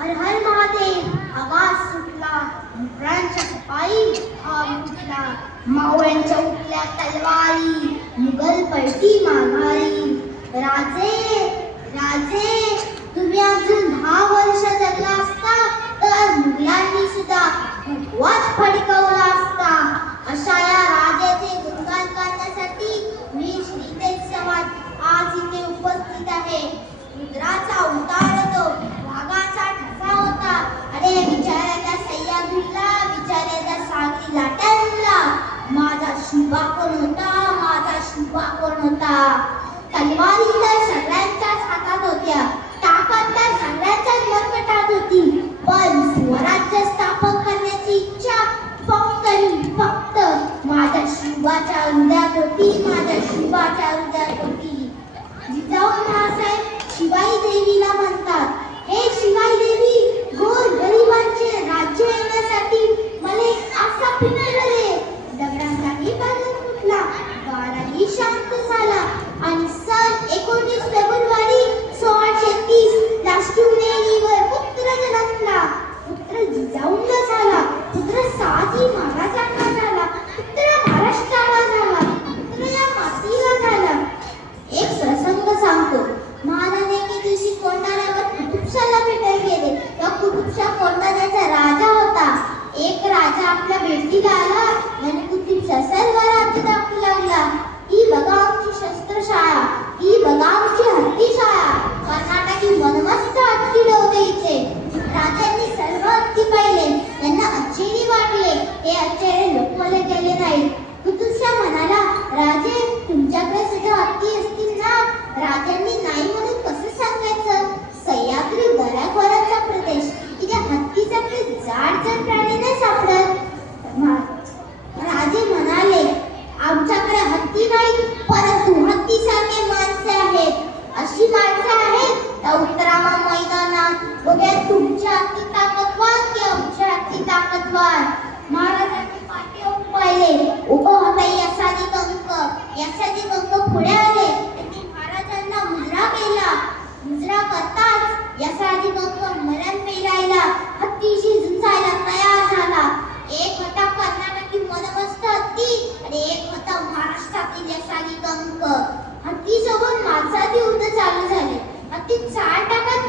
हर हर महादेव आवाज सुटला. मुघलांच्या पायी धाव उठला. मावळ्यांच्या उठल्या तलवारी. मुघल पलटी माघारी. राजे राजे तुम्ही अजून 10 वर्ष जगला असता तर मुघलांनी सुद्धा भगवाच फडकवला असता. अशा या राजाचे गुणगान करण्यासाठी मी श्रीतेज समाज आज इथे उपस्थित आहे. रुद्राचा उतार तो वाघाचा ठसा होता. अरे विचारा त्या सह्याद्रीला, विचारा त्या सागरी लाटांना, माझा शिवा कोण होता, माझा शिवा कोण होता. तलवारी तर सगळ्यांच्याच हातात होत्या, ताकद तर सगळ्यांच्याच मनगटात होती, पण स्वराज्य स्थापन करण्याची इच्छा फक्त माझ्या शिवाच्या हृदयात होती, माझ्या शिवाच्या हृदयात होती. जिजाऊ महासाहेब शिवाई देवीला म्हणतात, हे शिवाई देवी, गोर गरिबांचे राज्य येण्यासाठी मला एक आसा पिंजर दे. दगडांचाही बांधून फुटला, वाराही शांत झाला आणि सन 19 फेब्रुवारी 1630 ला शिवनेरीवर पुत्र जन्मला. पुत्र जिजाऊंना झाला, पुत्र शहाजी महाराजांना झाला, पुत्र महाराष्ट्राला झाला, पुत्र या मातीला झाला. एक प्रसंग सांगतो. महाराज एके दिवशी कोंढाण्यावर कुतुबशाला भेटायला गेले. त्या कुतुबशा कोंढाण्याचा राजा होता. एक राजा आपल्या भेटीला आला आणि कुतुबशा सर्व राज्य दाखवू लागला. ही बघा आमची शस्त्रशाळा, ही बघा आमची हत्तीशाळा. कर्नाटकी मनमस्त हत्ती होते इथे. राजांनी सर्व हत्ती पाहिले. त्यांना आश्चर्य वाटले. हे आश्चर्य लपवले गेले नाही. कुतुबशा म्हणाला, राजे तुमच्याकडे सुद्धा हत्ती असतील ना? राजांनी नाही म्हणून कसं सांगायचं? सह्याद्री बऱ्याच प्रदेश, इथे हत्तीसारखे जाड प्राणी नाही सापडत. राजे म्हणाले, आमच्याकडे हत्ती नाही, परंतु हत्तीसारखे माणसे आहेत. अशी माणसं आहेत तर उतरावा मैदानात, बघूया तुमची हत्ती ताकदवान की आमची हत्ती ताकदवान. महाराजांनी पाठी पाहिले. उभं होता यशाजी कंक. यशाजी कंक पुढे आले. त्यांनी महाराजांना मुजरा केला. मुजरा करताच यशाजी कंक मरण पेलायला, हत्तीशी झुंजायला तयार झाला. एक होता कर्नाटकी मनमस्त हत्ती आणि एक होता महाराष्ट्रातील यशाजी कंक. हत्तीसोबत माणसाचे युद्ध चालू झाले. हत्ती चाल टाकत